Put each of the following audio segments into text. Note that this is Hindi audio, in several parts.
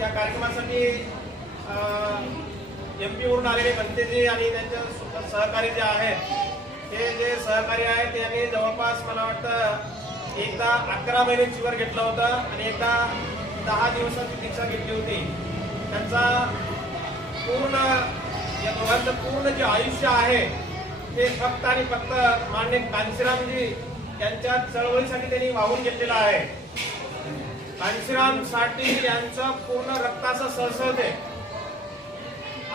या कार्यक्रमासाठी MP वरून आलेले बनतेजी आणि त्यांचे सहकारी जे आहेत ते जे सहकारी आहेत त्यांनी जवळपास मला वाटतं एकदा 11 महिने चिवर घेतला होता आणि एकदा 10 दिवसाची दीक्षा घेतली होती. त्यांचा पूर्ण या दोघांचं पूर्ण जे आयुष्य आहे ते फक्त आणि फक्त मान्य कांशीरामजी यांच्या चळवळीसाठी त्यांनी वाहून घेतलेलं आहे. कांशीराम साठी यांचं पूर्ण रक्ताचं सळसळते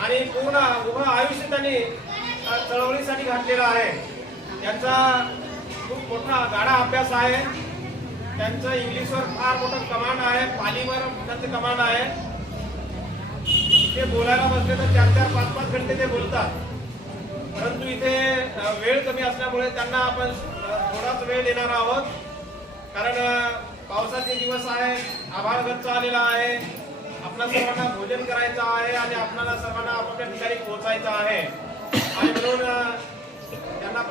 आणि पूर्ण उभं आयुष्य त्यांनी चळवळीसाठी घातलेलं आहे. त्यांचा खूप मोठा गाढा अभ्यास आहे. त्यांचं इंग्लिशवर फार मोठं कमांड आहे, पालीवर त्यांचं कमांड आहे. ते बोलायला बसले तर 4-4, 5-5 घंटे ते बोलतात. परंतु इथे वेळ कमी असल्यामुळे त्यांना आपण थोडाच वेळ देणार आहोत, कारण पावसाचे दिवस आहे, आभाळ गच्च आलेला आहे, आपल्या सर्वांना भोजन करायचं आहे आणि आपल्याला सर्वांना आपापल्या ठिकाणी पोहोचायचं आहे आणि म्हणून त्यांना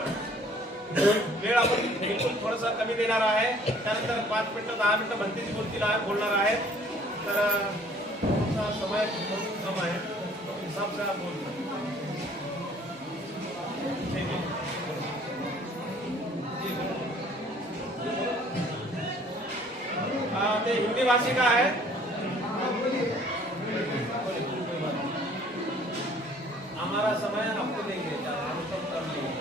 वेळ आपण बिलकुल थोडंसं कमी देणार आहे. त्यानंतर 5 मिनिटं 10 मिनिटं भंतीजी बोलणार आहेत. तर समय बहुत कम है तो हिसाब से आप बोल ते हिंदी भाषी का है. हमारा समय आपको देंगे, हम सब कर लेंगे.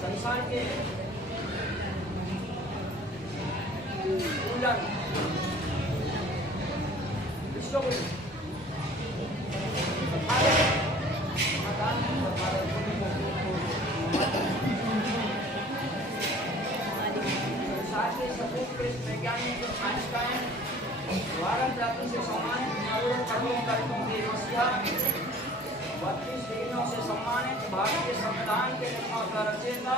संसार के वैज्ञानिक आइंस्टाइन भारत रत्न से सम्मानित, करोड़ों करोड़ों तर्कों के रसिया, 32 डिग्रियों से सम्मानित, भारतीय संविधान के निर्माता रचयिता,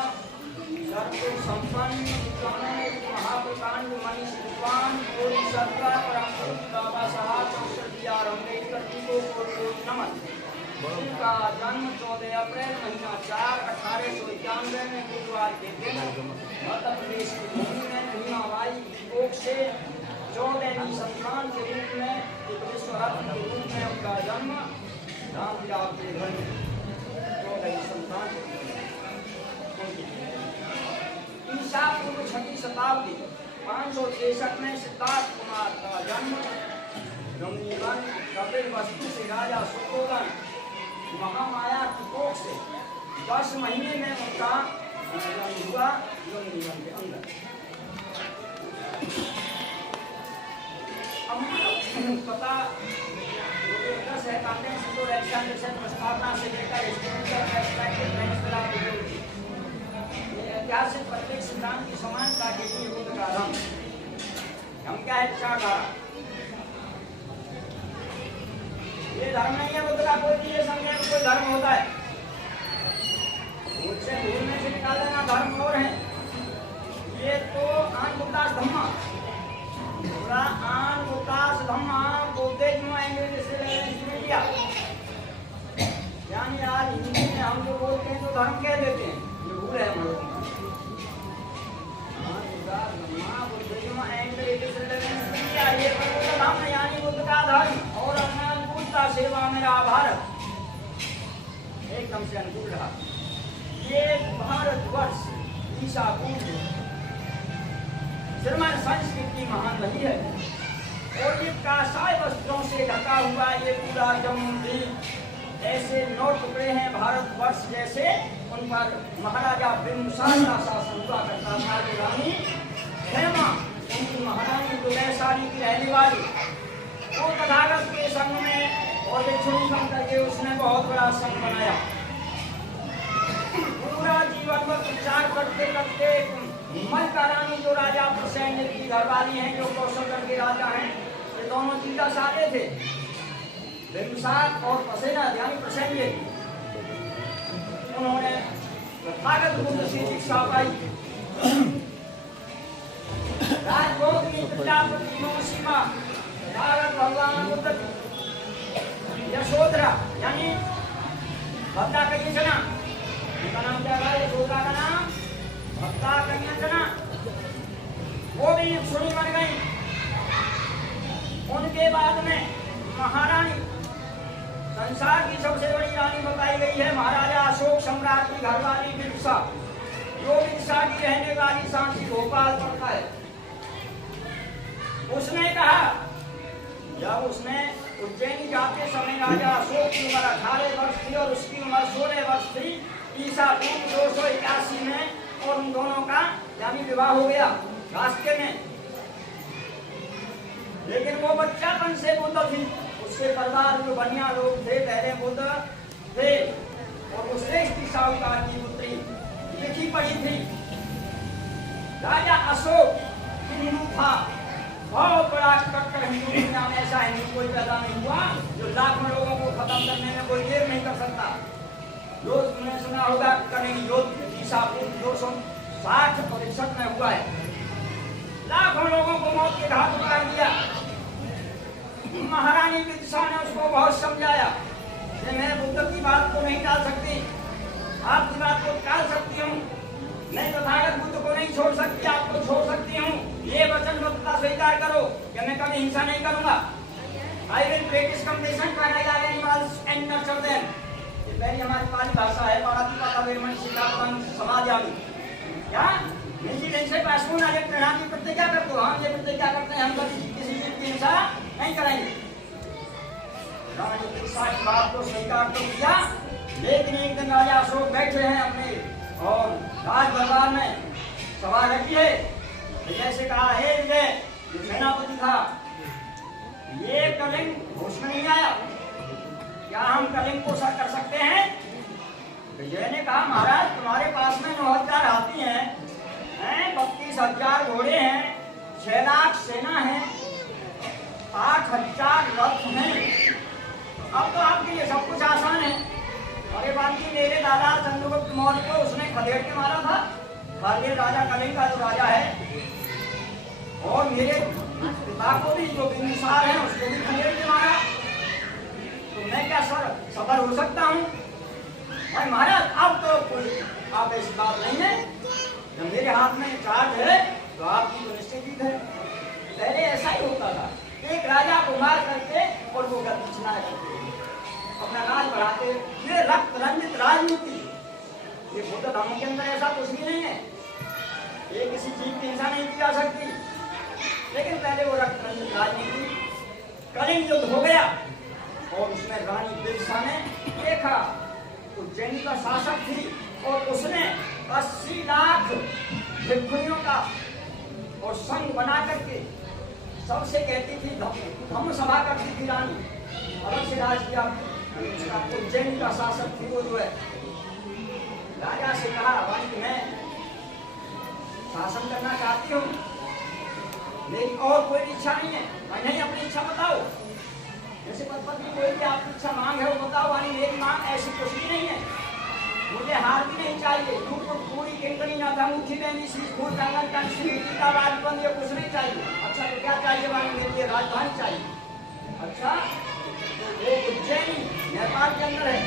सर्वगुण संपन्न विद्वानों, महाप्रकांड मनीष विद्वान, पूरी सरकार परम पूज्य बाबा साहब डॉक्टर B.R. अम्बेडकर जी को कोटि नमन. उनका जन्म 14 अप्रैल महीना 4 1891 में बुधवार के दिन मध्य प्रदेश की भूमि में भीमाबाई कोख से 14वीं संतान के रूप में विश्व रत्न के रूप में उनका जन्म रामविलास के घर में 14वीं संतान. ईसा पूर्व 6वीं शताब्दी 563 में सिद्धार्थ कुमार का जन्म रमणीवन कपिल वस्तु से राजा सुकोदन महामाया की कोख से 10 महीने में उनका जन्म हुआ रमणीवन के अंदर. पता प्रस्तावना से लेकर ऐतिहासिक प्रत्येक सिद्धांत की समानता के लिए बुद्ध का धर्म. हम क्या है शाकाहार, ये धर्म नहीं है. बुद्ध का कोई चीज समझे कोई धर्म होता है, मुझसे भूलने से निकाल देना धर्म और है. ये तो आनमुक्तास धम्मा, पूरा आनमुक्तास धम्मा बुद्धिज्म अंग्रेजी से लिया. यानी आज हिंदी में हम जो बोलते हैं तो धर्म कह देते हैं, ये भूल है हम लोग. बुद्धिज्म अंग्रेजी से लिया, ये धर्म यानी बुद्ध का धर्म और अपना अनुकूलता सेवा मेरा भारत एकदम से अनुकूल रहा. ये भारतवर्ष ईसा पूर्व श्रीमान संस्कृति महान रही है और ये कासाय वस्त्रों से ढका हुआ ये पूरा जम्मू द्वीप ऐसे 9 टुकड़े हैं भारतवर्ष जैसे. उन पर महाराजा बिंदुसार का शासन हुआ करता था. रानी हेमा उनकी महारानी तो वैशाली की रहने वाली, वो तथागत के संग में और भिक्षुणी बन करके उसने बहुत बड़ा संघ बनाया। पूरा जीवन में प्रचार करते करते मलका रानी जो राजा प्रसेंद्र की घरवाली हैं, जो कौशलगढ़ के राजा हैं, ये दोनों जीजा सारे थे, बिंबिसार और प्रसेना यानी प्रसेंद्र। उन्होंने तथागत बुद्ध से दीक्षा पाई। राजभोग में प्रजापति सीमा तथागत भगवान बुद्ध यशोधरा यानी भक्ता कन्या, उनका नाम क्या था? यशोधरा का नाम भक्ता कन्या, वो भी सुनी मर गई। उनके बाद में महारानी, संसार की सबसे बड़ी रानी बताई गई है महाराजा अशोक सम्राट की घरवाली बिरसा, जो बिरसा की रहने वाली सांची भोपाल पड़ता है। उसने कहा, जब उसने उज्जैन जाते समय राजा अशोक की उम्र 18 वर्ष थी और उसकी उम्र 16 वर्ष थी, ईसा पूर्व 281 में, और उन दोनों का यानी विवाह हो गया रास्ते में। लेकिन वो बच्चापन से बुद्ध थी, उसके परिवार जो बनिया लोग थे पहले बुद्ध थे, और वो श्रेष्ठ साहूकार की पुत्री लिखी पढ़ी थी। राजा अशोक हिंदू था, बहुत बड़ा कट्टर हिंदू। दुनिया में ऐसा हिंदू कोई पैदा नहीं हुआ जो लाखों लोगों को खत्म करने में कोई देर नहीं कर सकता। जो तुमने सुना होगा करेंगे युद्ध ईसा पूर्व 260 और 61 में हुआ है, लाखों लोगों को मौत के घाट उतार दिया। महारानी बिरसा ने उसको बहुत समझाया कि मैं बुद्ध की बात को नहीं टाल सकती, आपकी बात को टाल सकती हूँ, नहीं तथागत बुद्ध को नहीं छोड़ सकती, आपको छोड़ सकती हूँ। ये वचनबद्धता स्वीकार करो कि मैं कभी हिंसा नहीं करूंगा। I will practice compassion for all animals and nurture them। ये पहली हमारी पाली भाषा है, पाराती पाता वेरमन शिकापन समाज आदि। क्या निजी ढंग से पासपून आगे प्रणाम की प्रतिज्ञा करते हो? हम ये प्रतिज्ञा करते हैं, हम कभी किसी जीव की हिंसा नहीं करेंगे। रानी बिरसा की बात को स्वीकार तो किया, लेकिन एक दिन राजा अशोक बैठे हैं अपने और राज दरबार में सभा रखी है। विजय से कहा, हे विजय, जो सेनापति था, ये कलिंग होश में नहीं आया, क्या हम कलिंग को सर कर सकते हैं? विजय ने कहा, महाराज तुम्हारे पास में 9000 हाथी हैं, 32,000 घोड़े हैं, 6 लाख सेना है, 8,000 रथ हैं। अब तो आपके लिए सब कुछ आसान है। अरे बाकी मेरे दादा चंद्रगुप्त मौर्य को उसने खदेड़ के मारा था, खालिद राजा कलिंग का जो राजा है, और मेरे पिता को भी जो बिंबिसार है उसको भी खदेड़ के मारा। तो मैं क्या सफल हो सकता हूँ? भाई महाराज अब तो कोई आप ऐसी बात नहीं है, जब मेरे हाथ में चार्ज है तो आपकी तो निश्चित जीत है। पहले ऐसा ही होता था, एक राजा को मार करके और वो गतिचना करते अपना राज बढ़ाते। ये रक्त रंजित राजनीति, ये बुद्ध धर्म के अंदर ऐसा कुछ भी नहीं है। ये किसी जीव की हिंसा नहीं की जा सकती, लेकिन पहले वो रक्त रंजित राजनीति। कलिंग युद्ध हो गया और उसमें रानी बिरसा ने देखा उज्जैन का शासक थी और उसने 80 लाख भिक्षुणियों का और संघ बना करके सबसे कहती थी, धम्म सभा करती थी रानी, अलग से राज किया। उज्जैन का शासक थी वो जो है, राजा से कहा, भाई मैं शासन करना चाहती हूँ, मेरी और कोई इच्छा नहीं है। मैं नहीं, अपनी इच्छा बताओ, जैसे पति कोई भी आपकी इच्छा मांग है वो बताओ। वाली मेरी मांग ऐसी कुछ भी नहीं है, मुझे हार भी नहीं चाहिए, पूरी किंकनी ना अंगूठी बेनी सी फूल कंगन कंठी टीका राजबंद, ये कुछ नहीं चाहिए। अच्छा तो क्या चाहिए? वाली मेरे लिए राजधानी चाहिए। अच्छा वो उज्जैन नेपाल के अंदर है,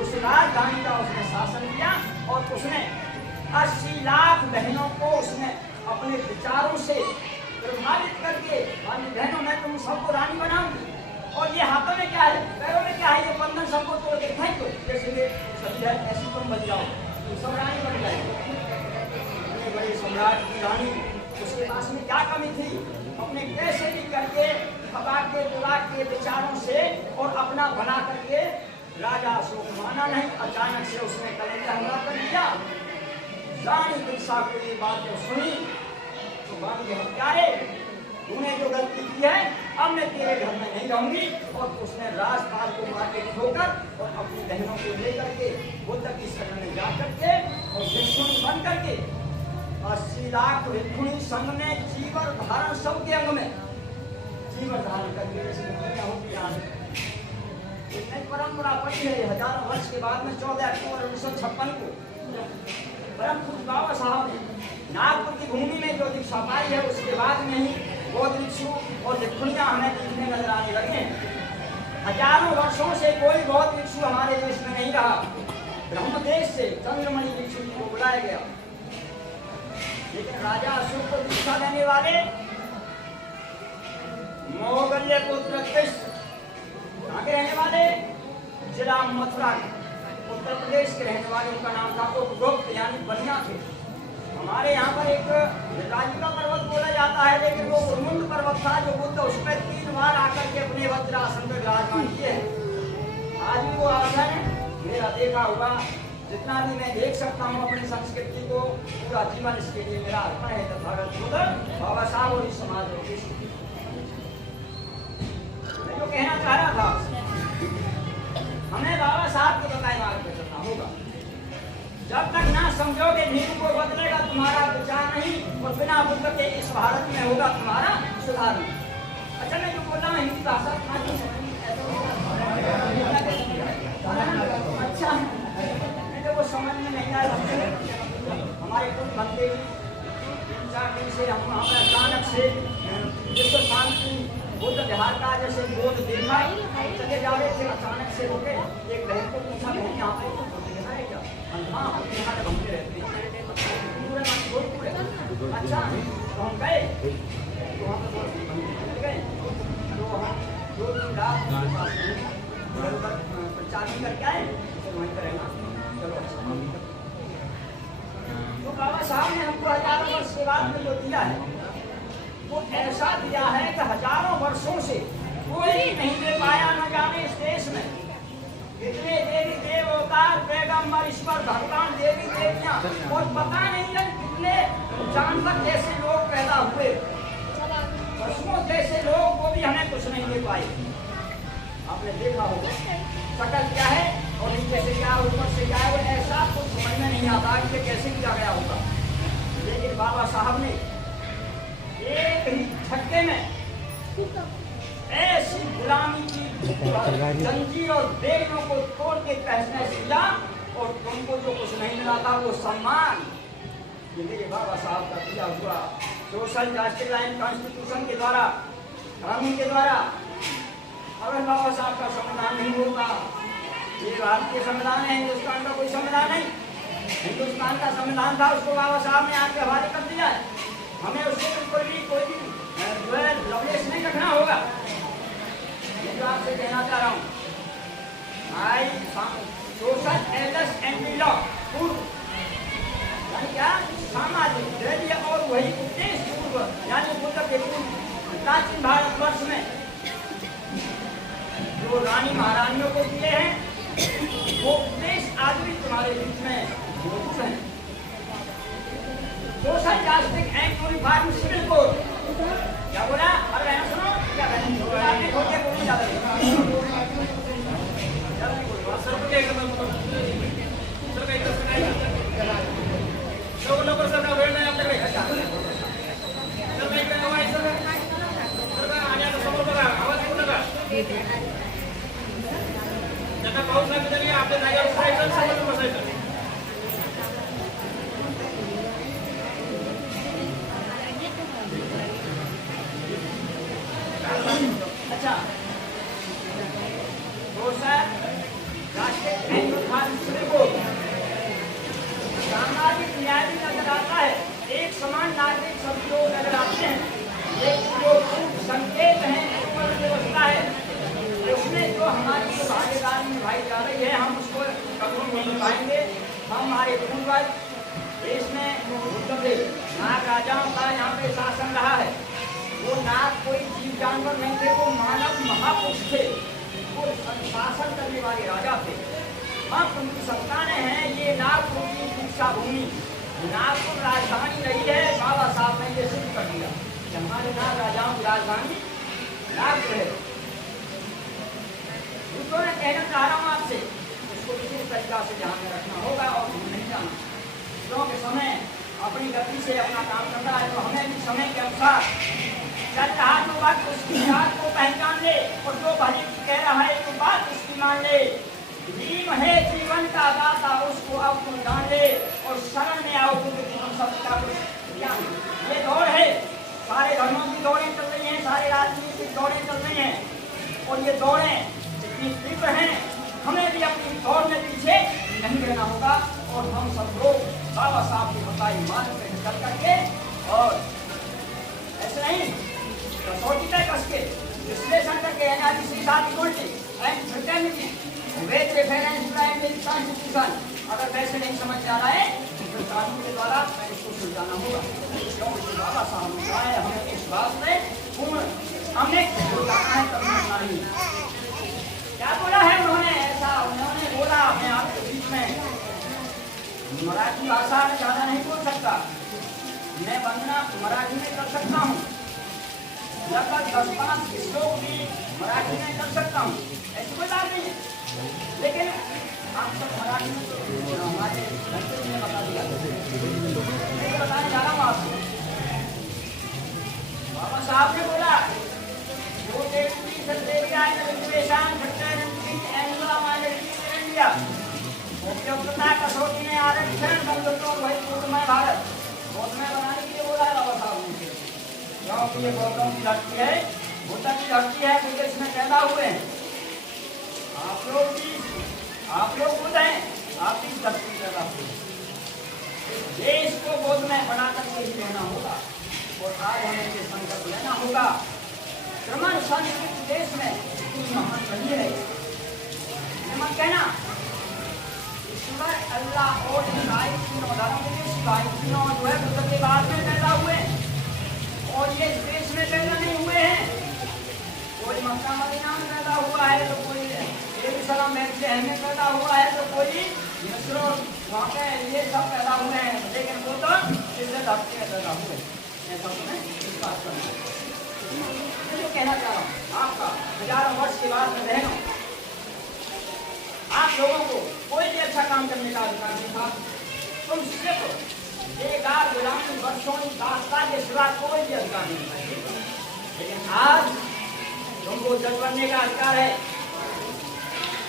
उस राजधानी का उसने शासन किया और उसने 80 लाख बहनों को उसने अपने विचारों से प्रभावित करके, बहनों मैं तुम सबको रानी बनाऊंगी। और ये हाथों में क्या है, पैरों में क्या है, ये बंधन सबको तोड़ के फेंक दो, जैसे ये सभी है ऐसी तुम बन जाओ, तुम सब रानी बन जाएगी। बड़े सम्राट की रानी, उसके पास में क्या कमी थी? अपने कैसे भी करके खपा के बुला के विचारों से और अपना बना करके राजा अशोक माना नहीं। अचानक से उसने कलिंग का हमला कर दिया। रानी बिरसा को ये बात जब सुनी तो बात ये हत्यारे तूने जो गलती की है अब मैं तेरे घर में नहीं रहूंगी। और उसने राजपाल को मार के ठोकर और अपनी बहनों को लेकर के बुद्ध की शरण में जा करके और भिक्षुणी बन करके 80 लाख भिक्षुणी संघ में जीवर धारण सबके अंग में जीवर धारण करके होती है। इसमें परंपरा पड़ी है। हजारों वर्ष के बाद में 14 अक्टूबर 1956 को परम पूज्य बाबा साहब ने नागपुर की भूमि में जो दीक्षा पाई है उसके बाद में ही बौद्ध भिक्षु और भिक्षुणियां हमें दिखने नजर आने लगे हैं। हजारों वर्षों से कोई बौद्ध भिक्षु हमारे देश में नहीं रहा। ब्रह्म देश से चंद्रमणि भिक्षु को बुलाया गया, लेकिन राजा अशोक को दीक्षा देने वाले मोगल्य पुत्र कृष्ण कहाँ के रहने वाले, जिला मथुरा उत्तर प्रदेश के रहने वाले, उनका नाम था उपगुप्त यानी बनिया थे। हमारे यहाँ पर एक राजिका पर्वत बोला जाता है, लेकिन वो उर्मुंड पर्वत था जो बुद्ध उस पर 3 बार आकर के अपने वज्रासन पर विराजमान किए हैं। आज भी वो आसन मेरा देखा हुआ, जितना भी मैं देख सकता हूँ अपनी संस्कृति को पूरा जीवन इसके लिए मेरा अर्पण है। तथागत बुद्ध बाबा साहब और इस समाज में जो कहना चाह रहा था, हमें बाबा साहब के बताए मार्ग पे चलना होगा। जब तक ना समझोगे नीति को बदलेगा तुम्हारा विचार नहीं, और बिना बुद्ध के इस भारत में होगा तुम्हारा सुधार नहीं। अच्छा मैं जो बोल रहा हूँ हिंदी भाषा अच्छा मुझे वो समझ में नहीं आया। हमारे कुछ बंदे 3-4 दिन से हम अचानक से विश्व शांति बुद्ध विहार का जैसे बोध देखा, चले जा रहे थे, अचानक से रुके। एक बहन को पूछा, बहन यहाँ पे देखा है क्या? हाँ हम यहाँ पे घूमते रहते हैं। अच्छा तो हम गए, तो वहाँ पे गए, तो हम 2-3 रात प्रचार करके आए, फिर वहीं पर रहना। चलो अच्छा, तो बाबा साहब ने हमको हजारों वर्ष के बाद में जो दिया है वो ऐसा दिया है कि हजारों वर्षों से कोई नहीं दे पाया। न जाने इस देश में इतने देवी देवतार पैगंबर ईश्वर भगवान देवी देवियां और पता नहीं है कितने जानवर जैसे लोग पैदा हुए, पशुओं जैसे लोग, वो भी हमें कुछ नहीं दे पाए। आपने देखा होगा शकल क्या है और नीचे से क्या, ऊपर से क्या है, वो ऐसा कुछ समझ में नहीं आता कि ये कैसे किया गया होगा। लेकिन बाबा साहब ने एक ही झटके में ऐसी गुलामी की जंजीर और बेड़ियों को तोड़ के पहनने दिया, और तुमको जो कुछ नहीं मिला था वो सम्मान ये मेरे बाबा साहब का दिया हुआ सोशल जस्टिस लाइन कॉन्स्टिट्यूशन के द्वारा, कानून के द्वारा। अगर बाबा साहब का संविधान नहीं होता, ये भारतीय संविधान है, हिंदुस्तान का कोई संविधान नहीं। हिंदुस्तान का संविधान था, उसको बाबा साहब ने आपके हवाले कर दिया है। हमें उससे बिल्कुल भी कोई भी जो है लवलेस नहीं रखना होगा। ये जो आपसे कहना चाह रहा हूँ, आई सोशल एलएस एंटी लॉ पूर्व यानी क्या, सामाजिक दैर्घ्य और वही उद्देश्य पूर्व यानी बुद्ध के पूर्व प्राचीन भारतवर्ष में जो रानी महारानियों को दिए हैं वो उद्देश्य आज भी तुम्हारे बीच में मौजूद है। Social justice and uniform civil code क्या बोला? अरे बहन सुनो, क्या बहन आपने खोल के बोलने जा रहे सर को क्या करना सर का इतना सुनाई लोगों सर का वेळ नाही आपल्याकडे सर का इकडे आवाज सर का आणि आता समोर बघा, आवाज येऊ नका। ज्यांना पाऊस लागला तरी आपल्या जागेवर बसायचं, समोर बसायचं। अच्छा सामाजिक न्याय भी नजर आता है, एक समान नागरिक सभी लोग नजर आते हैं। लेकिन जो संकेत है व्यवस्था है उसमें जो हमारी भागीदारी निभाई जा रही है, हम उसको कभी नहीं निभाएंगे। हम हमारे पूर्वज देश में नाग राजाओं का यहाँ पे शासन रहा है। वो नाग कोई जीव जानवर नहीं थे, वो मानव महापुरुष थे, वो शासन करने वाले राजा थे। अब उनकी संतानें हैं ये नागपुर की दीक्षा भूमि, नागपुर राजधानी रही है। बाबा साहब ने ये सिद्ध कर दिया। कि हमारे नाग राजाओं की राजधानी नागपुर है। दूसरों ने कहना चाह रहा हूँ आपसे, उसको किसी तरीका से ध्यान में रखना होगा और नहीं जाना, क्योंकि समय अपनी गति से अपना काम कर रहा है, तो हमें भी समय के अनुसार चल रहा जो बात उसकी बात को पहचान ले, और जो भली कह रहा है तो बात उसकी मान ले। भीम है जीवन का दाता, उसको अब तुम जान ले, और शरण में आओ क्योंकि तुम सबका ज्ञान। ये दौड़ है, सारे धर्मों की दौड़ें चल रही हैं, सारे राजनीतिक दौड़ें चल रही हैं, और ये दौड़ें इतनी तीव्र हैं, हमें भी अपनी दौड़ में पीछे नहीं रहना होगा, और हम सब लोग बाबा साहब की बताई मार्ग पे चल करके, और ऐसे नहीं कसौटी तय कस के विश्लेषण करके एनालिसिस साथ equality and fraternity with reference to Indian constitution, अगर वैसे नहीं समझ आ रहा है तो कानून के द्वारा इसको सुलझाना होगा। क्योंकि बाबा साहब ने कहा है हमें इस बात में पूर्ण हमने बोला है करना नहीं। क्या बोला है उन्होंने? ऐसा उन्होंने बोला, मैं आपके बीच में मराठी भाषा में ज्यादा नहीं बोल सकता, मैं वंदना मराठी में कर सकता हूँ, लगभग 10-5 श्लोक भी मराठी में कर सकता हूँ, ऐसी कोई बात नहीं है। लेकिन आप सब मराठी में तो हमारे घंटे में बता दिया, मैं बताने जा रहा हूँ आपको। बाबा साहब ने बोला जो उपयुक्तता कसौटी में आरक्षण बंधुत्व वही पूर्णमय भारत गौतम बनाने के लिए बोला है बाबा साहब ने। क्योंकि ये गौतम की धरती है, बुद्ध की धरती है, बुद्ध इसमें पैदा हुए हैं, आप लोग बुद्ध हैं, आप इस धरती में पैदा हुए। इस देश को बोध में बना करके ही रहना होगा, और आज हमें ये संकल्प लेना होगा। क्रमण संस्कृत देश में इतनी महान बनी है, मत कहना ईश्वर अल्लाह और ईसाई तीनों धर्म के ईसाई तीनों जो है बुद्ध के बाद में पैदा हुए, और ये देश में पैदा नहीं हुए हैं। कोई मक्का मदीना में पैदा हुआ है, तो कोई यरूशलेम में पैदा हुआ है, तो कोई मिस्र वहाँ पे ये सब पैदा हुए हैं, लेकिन वो तो इससे धरती में पैदा हुए। ऐसा तुम्हें विश्वास करना है। जो कहना चाह रहा हूँ आपका हजारों वर्ष के बाद में रहना, आप लोगों को कोई भी अच्छा काम करने का अधिकार नहीं था, तुम सिर्फ बेकार गुलामी वर्षों की दास्ता के सिवा कोई भी अधिकार नहीं था। लेकिन आज तुमको जज बनने का अधिकार है,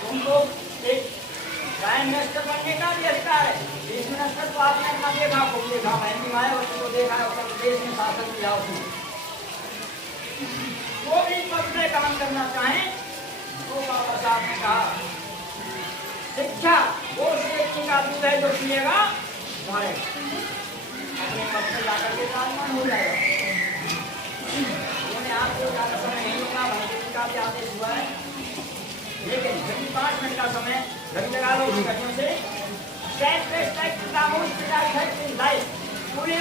तुमको एक प्राइम मिनिस्टर बनने का भी अधिकार है। चीफ मिनिस्टर तो आपने अपना देखा, खूब देखा, बहनी मायावती को देखा है, उत्तर प्रदेश में शासन किया उसने। वो भी पद में काम करना चाहें तो बाबा साहब ने कहा शिक्षा वो व्यक्ति का दूध है जो पिएगा मरेगा, अपने पद में जाकर के ताजमान हो जाएगा। उन्होंने आपको ज्यादा समय नहीं होगा, भगवती का भी आदेश हुआ है, लेकिन जब 5 मिनट का समय घड़ी लगा लो घड़ियों से। पूरे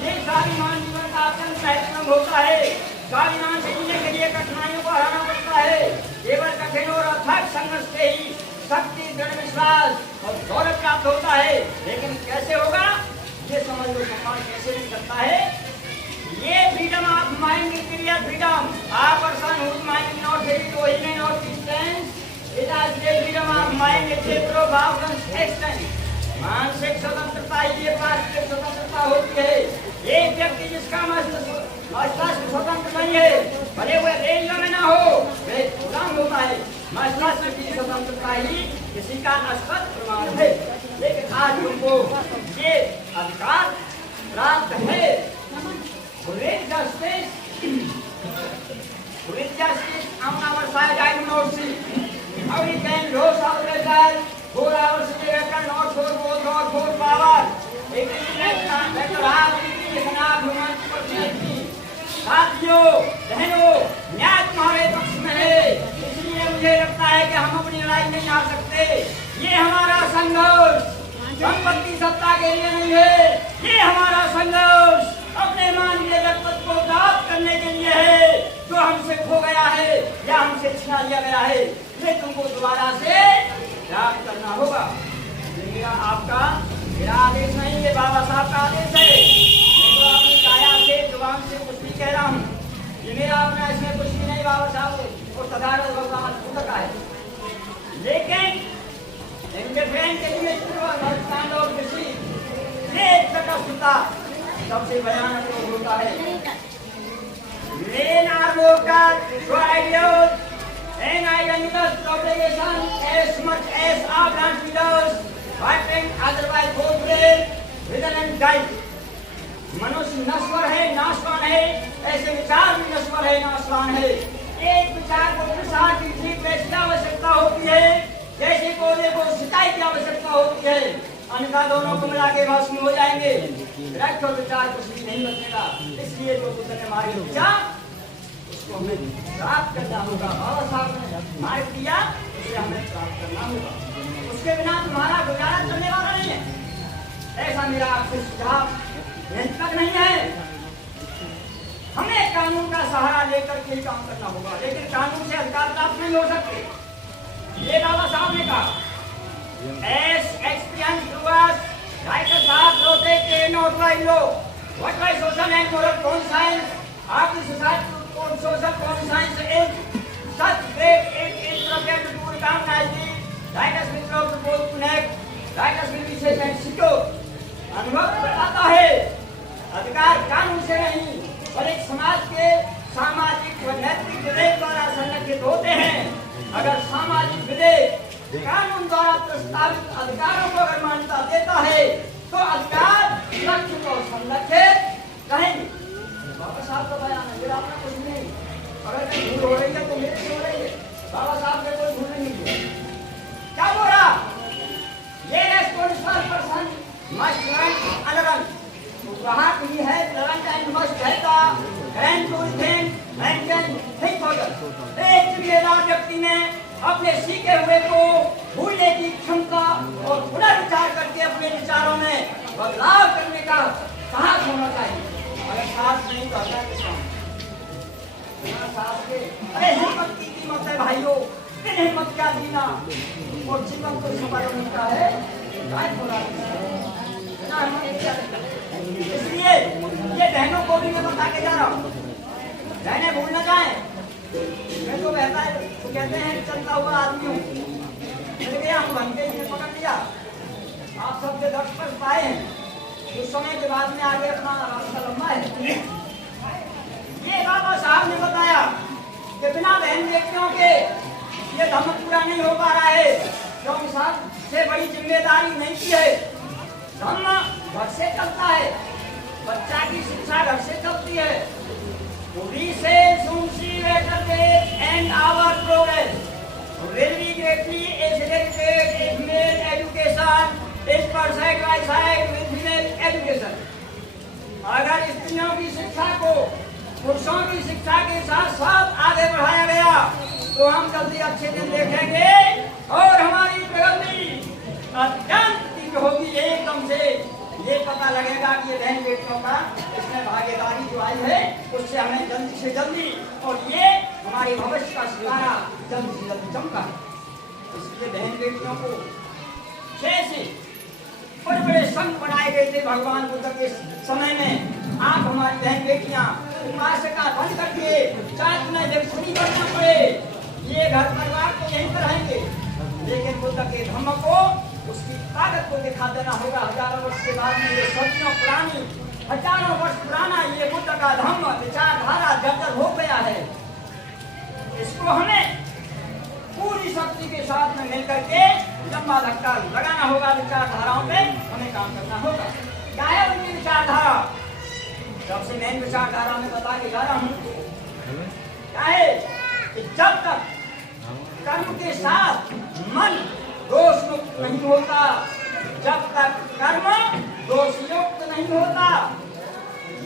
ये स्वाभिमान जीवन का अत्यंत महत्वपूर्ण होता है। स्वाभिमान से जीने के लिए कठिनाइयों को हराना पड़ता है। केवल कठिन और अथक संघर्ष से ही शक्ति, दृढ़ विश्वास और गौरव प्राप्त होता है। लेकिन कैसे होगा ये समझ लो, सम्मान कैसे नहीं करता है। ये फ्रीडम ऑफ माइंड की क्रिया freedom a person whose mind not heavy to he may not distance it is the freedom of mind it is profound extents. मानसिक स्वतंत्रता ही ये राष्ट्रीय स्वतंत्रता होती है। एक व्यक्ति जिसका मस्तिष्क स्वतंत्र नहीं है, भले हुए रेलवे में ना हो, वे गुलाम होता है। मस्तिष्क की स्वतंत्रता ही किसी का असली प्रमाण है। लेकिन आज तुमको ये अधिकार प्राप्त है। With justice on our side, I do not see how we can lose our result for our situation, not for both, not for power. It is better have human personality. साथियों, बहनों, न्याय तुम्हारे पक्ष में है, इसलिए मुझे लगता है कि हम अपनी लड़ाई नहीं हार सकते। ये हमारा संघर्ष संपत्ति सत्ता के लिए नहीं है, ये हमारा संघर्ष अपने मानवीय व्यक्तित्व को प्राप्त करने के लिए है, जो हमसे खो गया है या हमसे छीना लिया गया है। ये तुमको दोबारा से त्याग करना होगा। ये मेरा आपका मेरा आदेश नहीं, ये बाबा साहब का आदेश है। मैं तो अपनी काया से जुबान से कुछ भी कह रहा हूँ, ये मेरा अपना इसमें कुछ भी नहीं। बाबा साहब और तथागत भगवान खुद का है। लेकिन इंडिफरेंट एजुकेशन और किसी तटस्थता सबसे भयानक रोग होता है। Men are voted to ideals and ideas propagation as much as our grand leaders fighting otherwise both will within and die. मनुष्य नश्वर है, नाशवान है, ऐसे विचार भी नश्वर है, नाशवान है। एक विचार को प्रसार की ठीक वैसी आवश्यकता होती है जैसे पौधे को सिंचाई की आवश्यकता होती है, अन्यथा दोनों को मिला के भस्म हो जाएंगे। वृक्ष और विचार कुछ भी नहीं बचेगा। इसलिए जो बुद्ध ने हमारे विचार उसको हमें प्राप्त करना होगा। बाबा साहब ने मार्ग दिया, उसे हमें प्राप्त करना होगा। उसके बिना तुम्हारा गुजारा चलने वाला नहीं है। ऐसा मेरा आपसे सुझाव तक नहीं है। हमें कानून का सहारा लेकर के ही काम करना होगा, लेकिन कानून से अधिकार प्राप्त नहीं हो सकते। ये बाबा साहब ने कहा, as experience to us, like a sharp protected not by law, what by social and moral conscience of the society for social conscience is such great it is prepared to recognize the right as we love to both connect, right as we be safe and secure। अनुभव बताता है अधिकार कानून से नहीं पर एक समाज के सामाजिक व नैतिक विवेक द्वारा संरक्षित होते हैं। अगर सामाजिक विवेक कानून द्वारा प्रस्तावित अधिकारों को अगर मान्यता देता है तो अधिकार सुरक्षित और संरक्षित रहेंगे। बाबा साहब का बयान है, मेरा अपना कुछ नहीं। अगर कहीं भूल हो रही है तो मेरे से हो रही है, बाबा साहब ने कोई भूल नहीं की। क्या बोला? ये responsible person must learn and learn। कहा कि है learn and must है का and to think and can think further। एक जिम्मेदार व्यक्ति ने अपने सीखे हुए को भूलने की क्षमता और पुनर्विचार करके अपने विचारों में बदलाव करने का साहस होना चाहिए। अगर साहस नहीं तो हटा किसका? साहस के अरे हिम्मत की कीमत है भाइयों, बिन हिम्मत क्या जीना और जीवन को सफल मिलता है। इसलिए ये बहनों को भी मैं बता के जा रहा हूँ, बहनें भूल न जाए। मैं तो कहता है तो कहते हैं चलता हुआ आदमी हूँ, मिल गया हूँ, घंटे ने पकड़ लिया। आप सबसे 10 पर पाए हैं, उस समय के बाद में आगे अपना रास्ता लंबा है। ये बाबा साहब ने बताया कि बिना बहन बेटियों के ये धर्म पूरा नहीं हो पा रहा है, क्योंकि सबसे बड़ी जिम्मेदारी नहीं की है। धर्म घर से चलता है, बच्चा की शिक्षा घर से चलती है। We say soon see better days and our progress will be greatly accelerated if male education is pursued by side with female education। अगर स्त्रियों की शिक्षा को पुरुषों की शिक्षा के साथ साथ आगे बढ़ाया गया तो हम जल्दी अच्छे दिन देखेंगे और हमारी प्रगति अत्यंत तीव्र होगी। एकदम से ये पता लगेगा कि ये बहन बेटियों का इसमें भागीदारी जो आई है उससे हमें जल्दी से जल्दी और ये हमारे भविष्य का सितारा जल्दी से जल्दी चमका। इसलिए बहन बेटियों को जैसे बड़े बड़े संघ बनाए गए थे भगवान बुद्ध के समय में, आप हमारी बहन बेटियां उपासका बंद करके चाहे तुम्हें देवसुनी करना पड़े, ये घर परिवार को यहीं पर रहेंगे, लेकिन बुद्ध के धर्म को उसकी ताकत को दिखा देना होगा। हजारों वर्ष के बाद में ये सदियों पुरानी, हजारों वर्ष पुराना ये बुद्ध का धर्म विचारधारा जर्जर हो गया है। इसको हमें पूरी शक्ति के साथ में मिलकर के लंबा धक्का लगाना होगा। विचारधाराओं पे हमें काम करना होगा। क्या है उनकी विचारधारा? सबसे मेन विचारधारा में बता के जा रहा हूँ क्या है कि जब तक कर्म के साथ मन दोष मुक्त नहीं होता, जब तक कर्म दोष युक्त नहीं होता,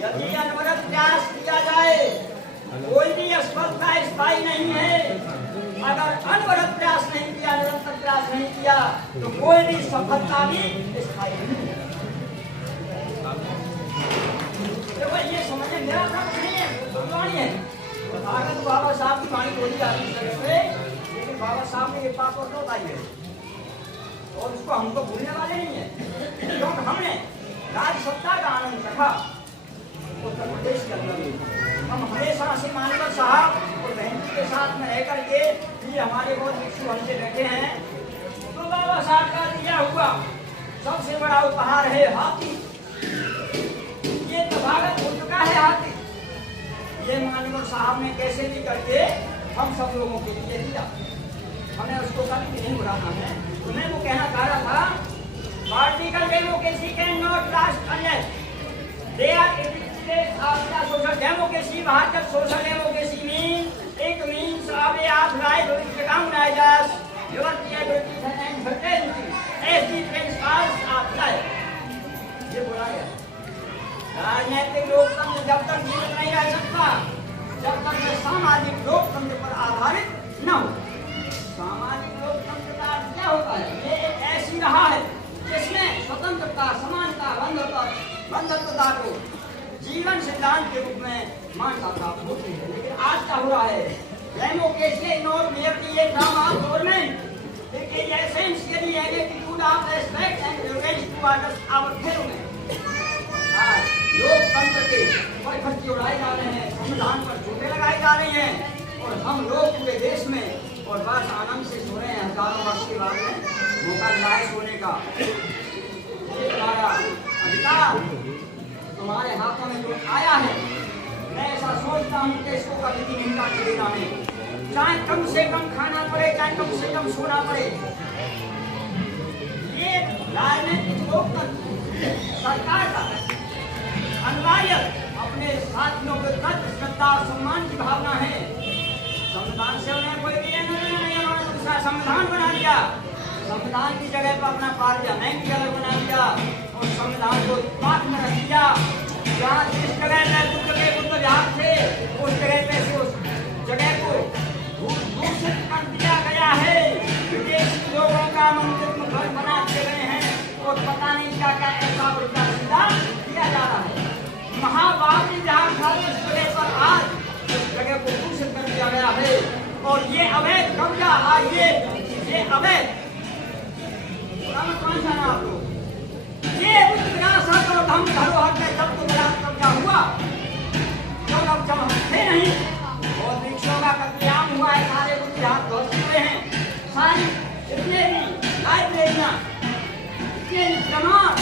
यदि अनवरत प्रयास किया जाए कोई भी असफलता स्थायी नहीं है। अगर अनवरत प्रयास नहीं किया, निरंतर प्रयास नहीं किया तो कोई भी सफलता भी स्थायी नहीं है। देखो ये समझे, मेरा काम नहीं है, गुरबाणी है। बाबा साहब की वाणी बोली जाती है, लेकिन बाबा साहब ने ये बात और बताई है। और उसको हमको भूलने वाले नहीं है, क्योंकि हमने राज सत्ता का आनंद रखा उत्तर प्रदेश के अंदर। हम हमेशा से मानकर साहब और बहन के साथ में रह करके ये हमारे बहुत भिक्षु हमसे बैठे हैं, तो बाबा साहब का दिया हुआ सबसे बड़ा उपहार है हाथी। ये तथागत हो चुका है हाथी, ये मानवर साहब ने कैसे भी करके हम सब लोगों के लिए दिया, हमें उसको कभी नहीं बुलाना है। तो मैं वो कहना चाह रहा था, political democracy can not last unless they are addicted after social democracy. Bharat social democracy means a way of life which recognises your creativity and fertility as the principles of life. ये बोला गया राजनीतिक लोकतंत्र जब तक जीवित नहीं रह सकता जब तक वह सामाजिक लोकतंत्र पर आधारित न हो। सामाजिक लोकतंत्र का अर्थ क्या होता है? ये एक ऐसी रहा है जिसमें स्वतंत्रता, समानता, बंधुत्वता को जीवन सिद्धांत के रूप में मानता था होती है। लेकिन आज क्या हो रहा है? Democracy not merely a form of government, it is essentially an attitude of respect and revenge towards our fellow man. लोकतंत्र के पर खर्चे उड़ाए जा रहे हैं, संविधान पर झूठे लगाए जा रहे हैं और हम लोग पूरे देश में और बस आनंद से सो रहे हैं। हजारों वर्ष के बाद में मौका मिला है सोने का। ये तुम्हारा अधिकार तुम्हारे हाथों में जो आया है, मैं ऐसा सोचता हूँ कि इसको कभी भी नहीं काट देना है, चाहे कम से कम खाना पड़े, चाहे कम से कम सोना पड़े। ये राजनीतिक लोकतंत्र सरकार का अनिवार्य अपने साथियों के प्रति श्रद्धा और सम्मान की भावना है। संविधान से उन्हें कोई भी नहीं, उन्होंने दूसरा संविधान बना दिया, संविधान की जगह पर अपना पार्लियामेंट की अलग बना दिया और संविधान को पाठ में रख दिया। जहाँ जिस जगह में बुद्ध विहार थे उस जगह पे से उस जगह को दूषित कर दिया गया है। विदेशी लोगों का मंदिर में घर बना दिए गए हैं और पता नहीं क्या क्या ऐसा उल्टा सीधा किया जा रहा है। महाबाबरी जहाँ था उस जगह पर आज उस जगह को दूषित कर दिया गया है और ये अवैध कब्जा ये अवैध कौन सा ना आप लोग ये विरासत और धन धरोहर में जब तो बड़ा कब्जा हुआ जब अब जब थे नहीं और वृक्षों का कत्लेआम हुआ है, सारे कुछ हाथ धो चुके हैं, सारी जितने भी लाइब्रेरियां जितने भी जमात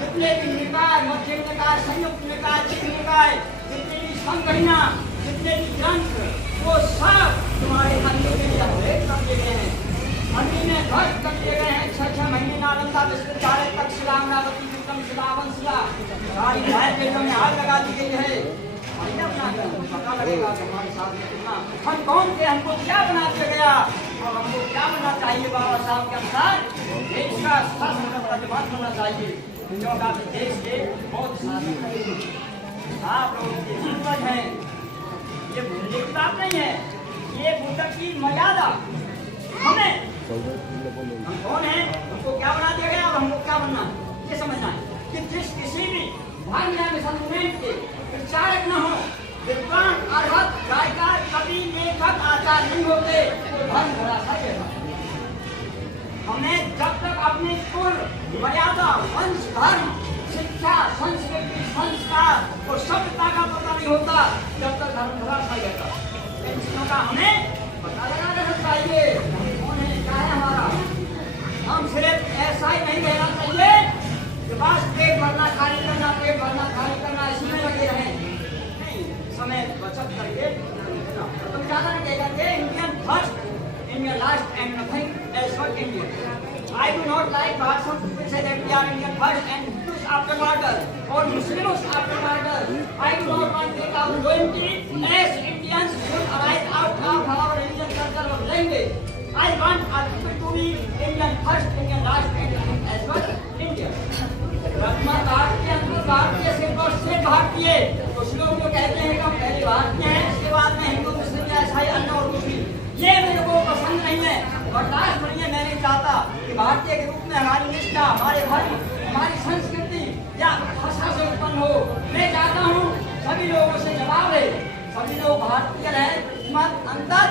जितने भी निकाय, मध्यम निकाय, संयुक्त निकाय, चित्त निकाय, जितने भी संगठना, जितने भी ग्रंथ, वो सब तुम्हारे मंदिर के लिए कर दिए गए हैं। मंदिर में ध्वस्त कर दिए गए हैं। 6 महीने नालंदा विश्वविद्यालय तक शिला अमरावती विक्रम शिलावन शिला सारी लाइब्रेरियों में आग लगा दी गई है। पता लगेगा हमारे साथ में कितना हम कौन थे, हमको क्या बना दिया गया और हमको क्या बनना चाहिए। बाबा साहब के अनुसार देश का प्रतिबद्ध होना चाहिए, क्योंकि देश के बहुत आप लोगों की हिम्मत है, ये भूलने की बात नहीं है। ये बुद्ध की मर्यादा हमें, हम कौन है, हमको क्या बना दिया गया और हमको क्या बनना है, ये समझना है कि जिस किसी भी धर्म या मूवमेंट के प्रचारक न हो, विद्वान, अर्हत, गायकार, कवि, लेखक, आचार्य नहीं होते तो धर्म धराशायी है। हमें जब तक अपनी कुल मर्यादा, वंश, धर्म, शिक्षा, संस्कृति, संस्कार और सभ्यता का पता नहीं होता जब तक धर्म धराशायी रहता। इन चीजों का हमें पता लगाना चाहिए, कौन है, क्या है हमारा। हम सिर्फ ऐसा ही नहीं रहना चाहिए कि बस पेट भरना खाली करना, पेट भरना खाली करना, इसमें लगे रहें। नहीं, समय बचत करके तुम ज्यादा नहीं कहेंगे Indian first, Indian last and nothing else but Indian. I do not like what some people say that we are Indian first and Hindus after murder or Muslims after murder. I do not want to take our loyalty as Indians should arise out of our religion, culture or language. I want our people to be Indian first, Indian last and Indian as well Indian. भारतीय सिर्फ और सिर्फ भारतीय। कुछ लोग जो कहते हैं कि हम पहले भारतीय हैं, इसके बाद में हिंदू, मुस्लिम, ईसाई, अन्य और मुस्लिम, ये मेरे को पसंद नहीं है। बर्दाश्त करिए, मैं नहीं चाहता कि भारतीय के रूप में हमारी निष्ठा, हमारे धर्म, हमारी संस्कृति या भाषा से उत्पन्न हो। मैं चाहता हूँ सभी लोगों से जवाब है, सभी लोग भारतीय हैं, मत अंतर